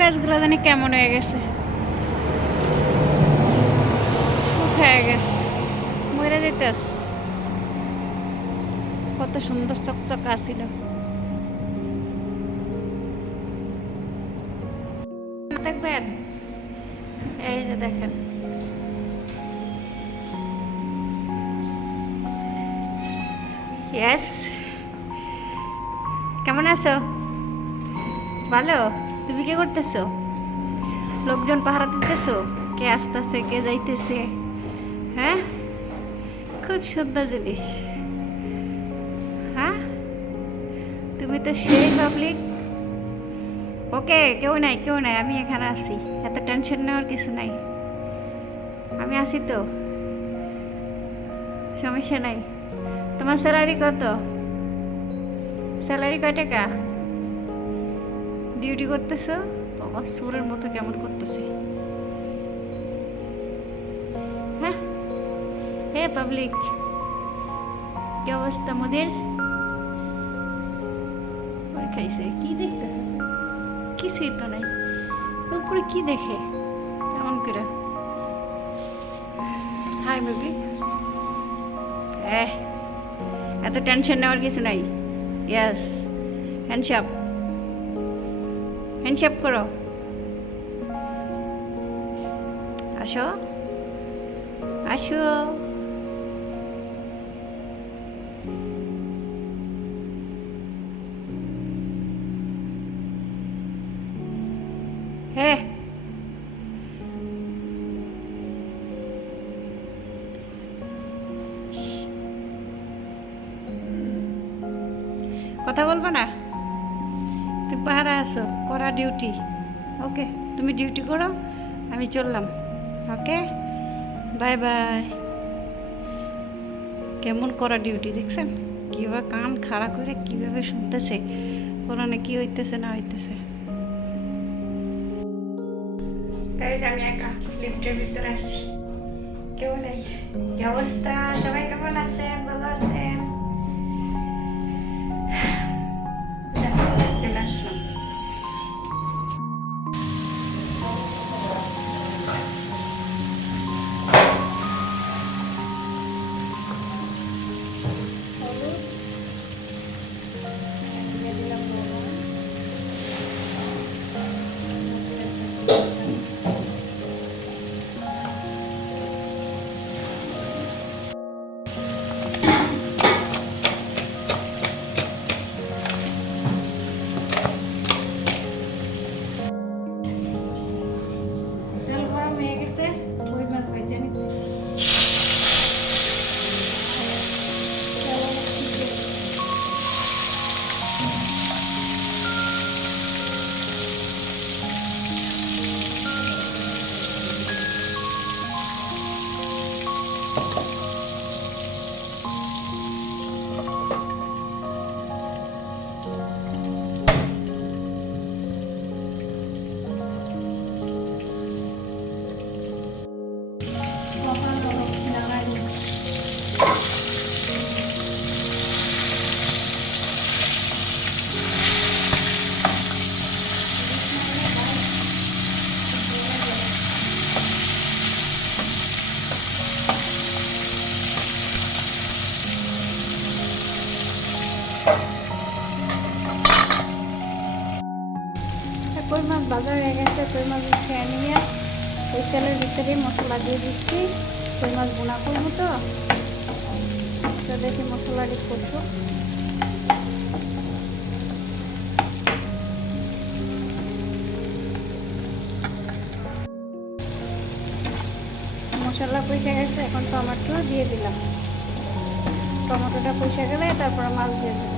গাছগুলো জানি কেমন হয়ে গেছে? শুকায় গেছে। মরে যেতেস কত সুন্দর চকচক আসিল দেখবেন? এই যে দেখেন। কেমন আছো? ভালো? তুমি কি করতেছো? লোকজন পাহারা দিতেছো? কে আসতেছে, কে যাইতেছে? হ্যাঁ? খুব সুন্দর জিনিস। হ্যাঁ? তুমি তো সেই পাবলিক ওকে, কেউ নাই কেউ নাই, আমি এখানে আছি। এত টেনশন নেওয়ার কিছু নাই। আমি আছি তো। সমস্যা নাই। তোমার স্যালারি কত? স্যালারি কয় টাকা? ডিউটি করতেছো? বাবা সুরের মতো কেমন করতেছে? হ্যাঁ হে পাবলিক কি অবস্থা মোদের? খাইছে, কি দেখতেছে? কিছুই তো নাই। উপরে কি দেখে? এমন করে। হাই বেবি হ্যাঁ এত টেনশন নেওয়ার কিছু নাই। ইয়াস হ্যান্ডশাপ হ্যান্ডশেপ করো। আসো। আসো। হ্যাঁ কথা বলব না? পাহারা আছো, করা ডিউটি ওকে তুমি ডিউটি করো, আমি চললাম। ওকে বাই বাই কেমন করা ডিউটি দেখছেন? কীভাবে কান খাড়া করে কীভাবে শুনতেছে? কোরআনে কি হইতেছে, না হইতেছে? আমি একা, লিফটের ভিতরে আছি। কেউ নেই। কি অবস্থা? সবাই কেমন আছেন? ভালো আছেন? কই মাছ বাজার হয়ে গেছে কই মাছ খেয়ে নিয়ে ওই তেলের ভিতরে মশলা দিয়ে দিচ্ছি। কই মাছ বোনা করব তো। দেখি মশলাটি করব। মশলা পয়সা গেছে, এখন টমেটো দিয়ে দিলাম। টমেটোটা পয়সা গেলে তারপরে মাছ দিয়ে দিলাম।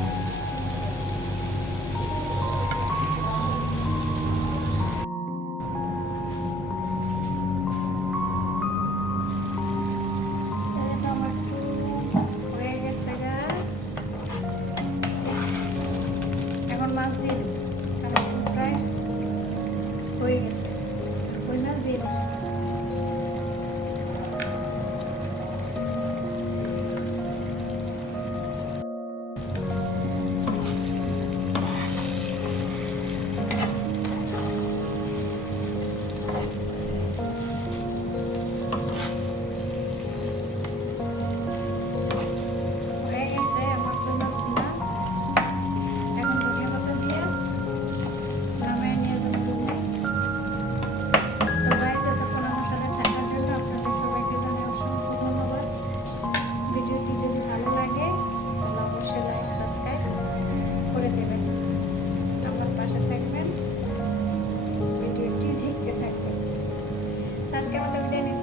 হয়ে গেছে ওই Gracias, que me terminen.